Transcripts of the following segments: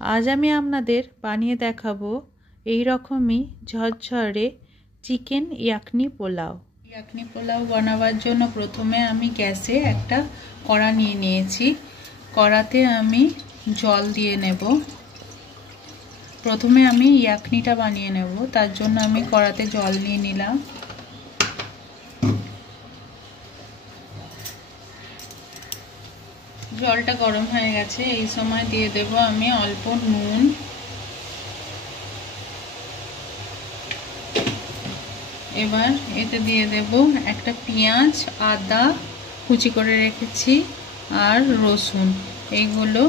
আজ আমি আপনাদের বানিয়ে দেখাবো এই রকমই ঝরঝরে চিকেন ইয়াকনি পোলাও। ইয়াকনি পোলাও বানাবার জন্য প্রথমে আমি গ্যাসে একটা কড়া নিয়ে নিয়েছি। কড়াতে আমি জল দিয়ে নেব। প্রথমে আমি ইয়াকনিটা বানিয়ে নেব, তার জন্য আমি কড়াতে জল নিয়ে নিলাম। জলটা গরম হয়ে গেছে, এই সময় দিয়ে দেব আমি অল্প নুন, এবার এতে দিয়ে দেব একটা পেঁয়াজ, আদা কুচি করে রেখেছি আর রসুন, এইগুলো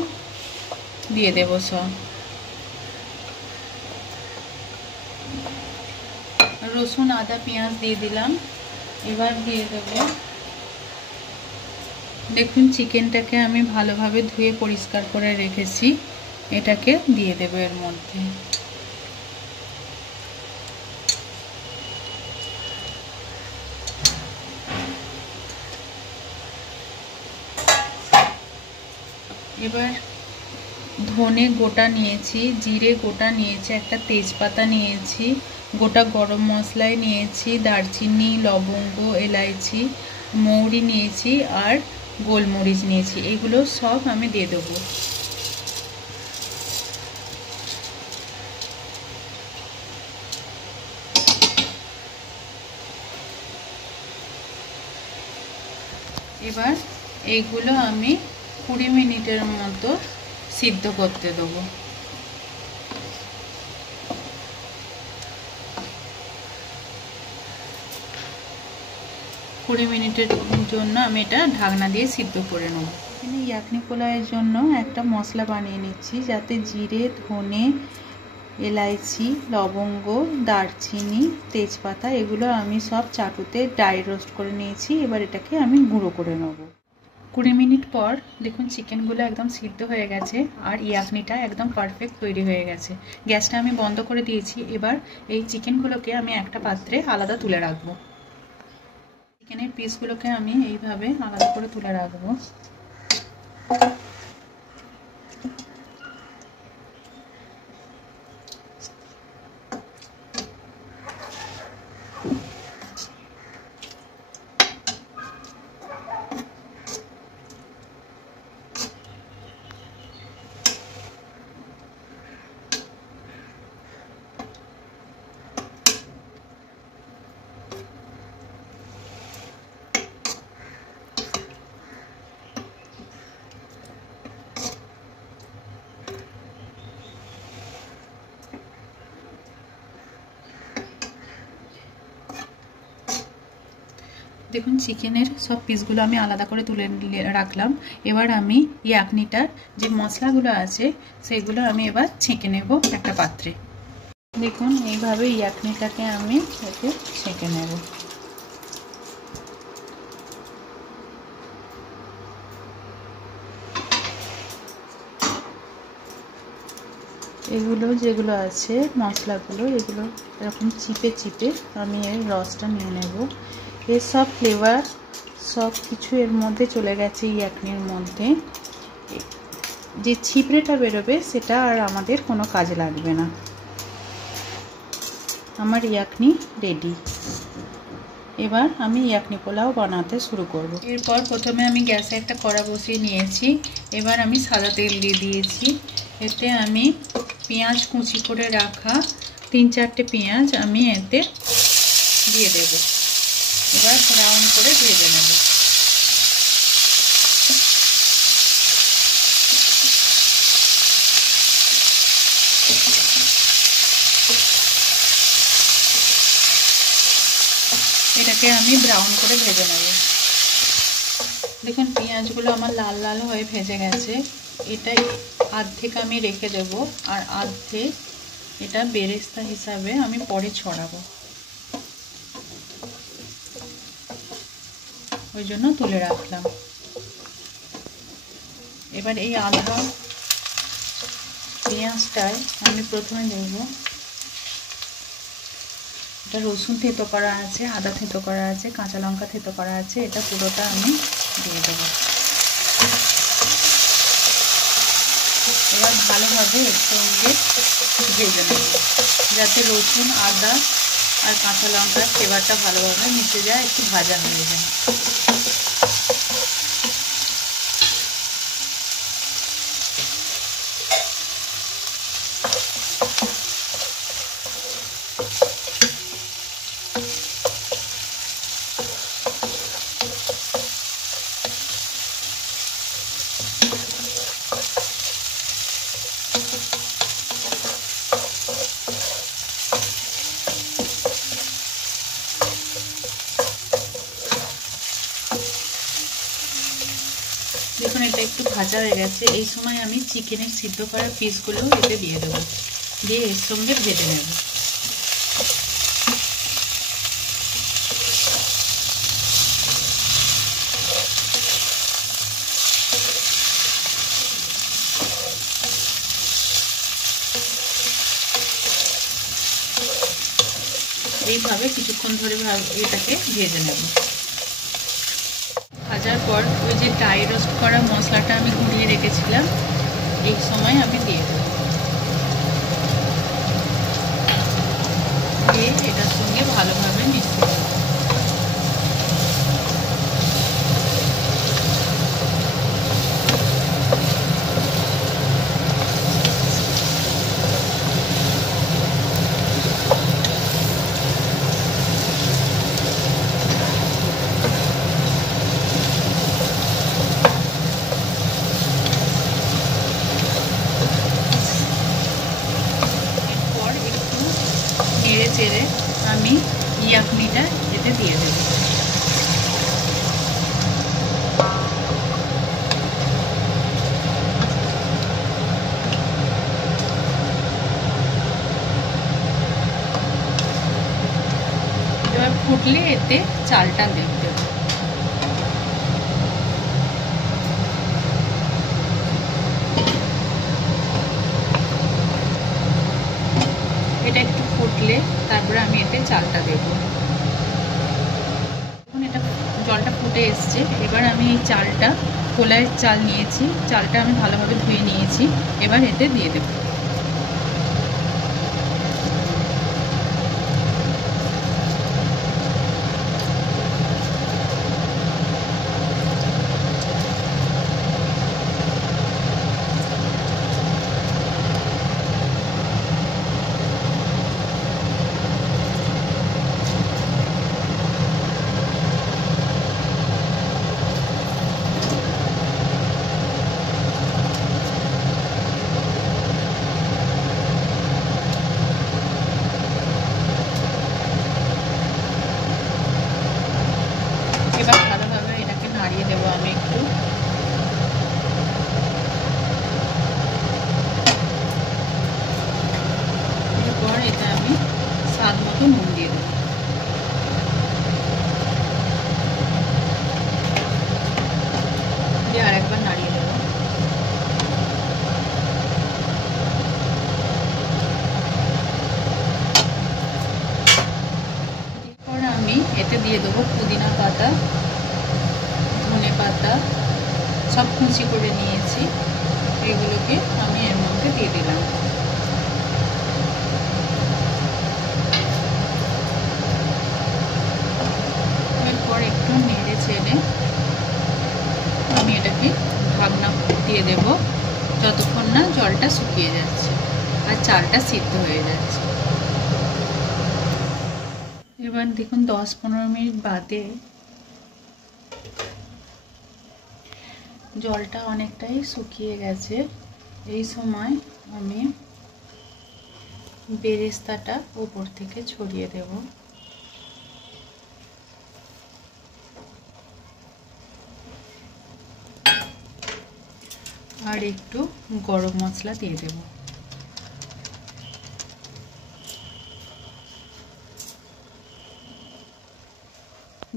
দিয়ে দেব সব। রসুন, আদা, পেঁয়াজ দিয়ে দিলাম। এবার দিয়ে দেব, দেখুন চিকেনটাকে আমি ভালোভাবে ধুয়ে পরিষ্কার করে রেখেছি, এটাকে দিয়ে দেব এর মধ্যে। এবার ধনে গোটা নিয়েছি, জিরে গোটা নিয়েছি, একটা তেজপাতা নিয়েছি, গোটা গরম মশলাই নিয়েছি, দারচিনি, লবঙ্গ, এলাইচি, মৌরি নিয়েছি আর গোলমরিচ নিয়েছি, এগুলো সব আমি দিয়ে দেবো। এবার এইগুলো আমি 20 মিনিটের মতো সিদ্ধ করতে দেবো। 20 মিনিটের জন্য আমি এটা ঢাকনা দিয়ে সিদ্ধ করে নেব। এখানে ইয়াকনি পোলাওয়ের জন্য একটা মশলা বানিয়ে নিচ্ছি, যাতে জিরে, ধনে, এলাইচি, লবঙ্গ, দারচিনি, তেজপাতা এগুলো আমি সব চাটুতে ড্রাই রোস্ট করে নিয়েছি। এবার এটাকে আমি গুঁড়ো করে নেব। 20 মিনিট পর দেখুন চিকেনগুলো একদম সিদ্ধ হয়ে গেছে আর ইয়াকনিটা একদম পারফেক্ট তৈরি হয়ে গেছে। গ্যাসটা আমি বন্ধ করে দিয়েছি। এবার এই চিকেনগুলোকে আমি একটা পাত্রে আলাদা তুলে রাখবো। চিকেনের পিসগুলোকে আমি এইভাবে আলাদা করে তুলে রাখবো। দেখুন চিকেনের সব পিসগুলো আমি আলাদা করে তুলে রাখলাম। এবার আমি ইয়াকনিটার যে মশলাগুলো আছে সেগুলো আমি এবার ছেঁকে নেব একটা পাত্রে। দেখুন এইভাবে ইয়াকনিটাকে আমি এতে ছেঁকে নেব। এগুলো যেগুলো আছে মশলাগুলো, এগুলো এরকম চিপে চিপে আমি এর রসটা নিয়ে নেব। এর সব ফ্লেভার সব কিছু এর মধ্যে চলে গেছে ইয়াকনির মধ্যে। যে ছিপড়েটা বেরোবে সেটা আর আমাদের কোনো কাজে লাগবে না। আমার ইয়াকনি রেডি। এবার আমি ইয়াকনি পোলাও বানাতে শুরু করব। এরপর প্রথমে আমি গ্যাসে একটা কড়া বসিয়ে নিয়েছি। এবার আমি সাদা তেল দিয়ে দিয়েছি। এতে আমি পেঁয়াজ কুচি করে রাখা 3-4টে পেঁয়াজ আমি এতে দিয়ে দেব। এবার ব্রাউন করে ভেজে নেব। এটাকে আমি ব্রাউন করে ভেজে নেব। দেখুন পেঁয়াজগুলো আমার লাল লাল হয়ে ভেজে গেছে। এটাই অর্ধেক আমি রেখে দেব আর অর্ধেক এটা বেরেস্তা হিসাবে আমি পরে ছড়াবো, ওই জন্য তুলে রাখলাম। এবার এই আধা পেঁয়াজটায় আমি প্রথমে দেব, এটা রসুন থেতো করা আছে, আদা থেতো করা আছে, কাঁচা লঙ্কা থেতো করা আছে, এটা পুরোটা আমি দিয়ে দেবো। এবার ভালোভাবে এর সঙ্গে ভেজে নেব, যাতে রসুন, আদা আর কাঁচা লঙ্কার ফ্লেভারটা ভালোভাবে মিশে যায়, একটু ভাজা হয়ে যায়। দেখুন এটা একটু ভাজা হয়ে গেছে। এই সময় আমি চিকেনের সিদ্ধ করা পিসগুলো এতে দিয়ে দেবো, দিয়ে এর সঙ্গে ভেজে নেব। এইভাবে কিছুক্ষণ ধরে এটাকে ভেজে নেব। ভাজার পর ওই যে ড্রাই রোস্ট করা মশলাটা আমি গুঁড়িয়ে রেখেছিলাম, এই সময় আমি দিয়ে দেব, দিয়ে এটার সঙ্গে ভালোভাবে মিশিয়ে দেব। নেড়ে চেড়ে আমি ইয়াকনিটা এতে দিয়ে দেব। এবার ফুটলে এতে চালটা দিয়ে দেব। এটা একটু ফুটলে তারপরে আমি এতে চালটা দেব। এখন এটা জলটা ফুটে এসছে, এবার আমি এই চালটা, খোলায় চাল নিয়েছি, চালটা আমি ভালোভাবে ধুয়ে নিয়েছি, এবার এতে দিয়ে দেব। এবার ভালোভাবে এটাকে নাড়িয়ে দেবো আমি একটু। এরপর এটা আমি স্বাদ মতো নুন দিয়ে দেবো। দিয়ে আরেকবার নাড়িয়ে দেবো। এরপর আমি এতে দিয়ে দেবো পুদিনা পাতা, ধনে পাতা, সব কুচি করে নিয়েছি, এগুলোকে আমি এর মধ্যে দিয়ে দিলাম। এরপর একটু নেড়ে চেড়ে আমি এটাকে ঢাকনা দিয়ে দেব, যতক্ষণ না জলটা শুকিয়ে যাচ্ছে আর চালটা সিদ্ধ হয়ে যাচ্ছে। এবার দেখুন 10-15 মিনিট বাদে জলটা অনেকটাই শুকিয়ে গেছে। এই সময় আমি বেরেস্তাটা উপর থেকে ছড়িয়ে দেব। আর একটু গরম মশলা দিয়ে দেব।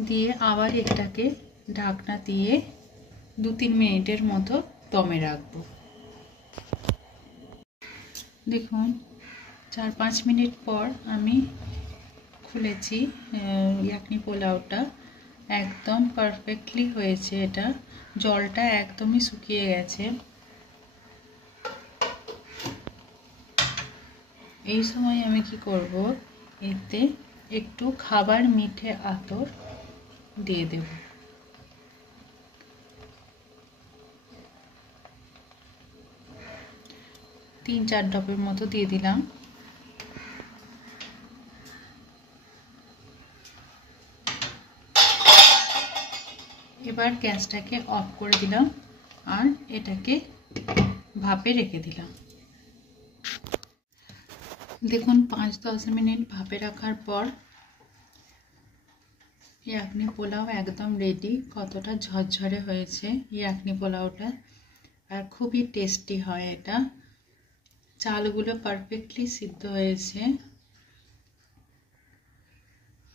দিয়ে আবার এটাকে ঢাকনা দিয়ে 2-3 মিনিটের মতো দমে রাখবো। দেখুন 4-5 মিনিট পর আমি খুলেছি ইয়াকনি পোলাওটা, একদম পারফেক্টলি হয়েছে। এটা জলটা একদমই শুকিয়ে গেছে। এই সময় আমি কি করব, এতে একটু খাবার মিঠে আতর দিয়ে দেব। তিন চার ড্রপের মতো দিয়ে দিলাম। এবার গ্যাসটাকে অফ করে দিলাম আর এটাকে ভাপে রেখে দিলাম। দেখুন 5-10 মিনিট ভাপে রাখার পর ইয়াকনি পোলাও একদম রেডি। কতটা ঝরঝরে হয়েছে ইয়াকনি পোলাওটা, আর খুবই টেস্টি হয় এটা। চালগুলো পারফেক্টলি সিদ্ধ হয়েছে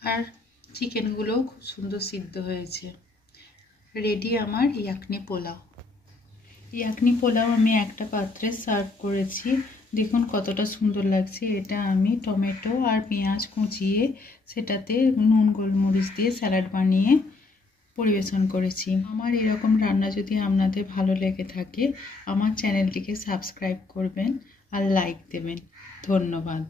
আর চিকেনগুলোও খুব সুন্দর সিদ্ধ হয়েছে। রেডি আমার ইয়াকনি পোলাও। ইয়াকনি পোলাও আমি একটা পাত্রে সার্ভ করেছি। দেখুন কতটা সুন্দর লাগছে। এটা আমি টমেটো আর পেঁয়াজ কুচিয়ে সেটাতে নুন গোলমরিচ দিয়ে স্যালাড বানিয়ে পরিবেশন করেছি। আমার এরকম রান্না যদি আপনাদের ভালো লেগে থাকে আমার চ্যানেলটিকে সাবস্ক্রাইব করবেন আর লাইক দেবেন। ধন্যবাদ।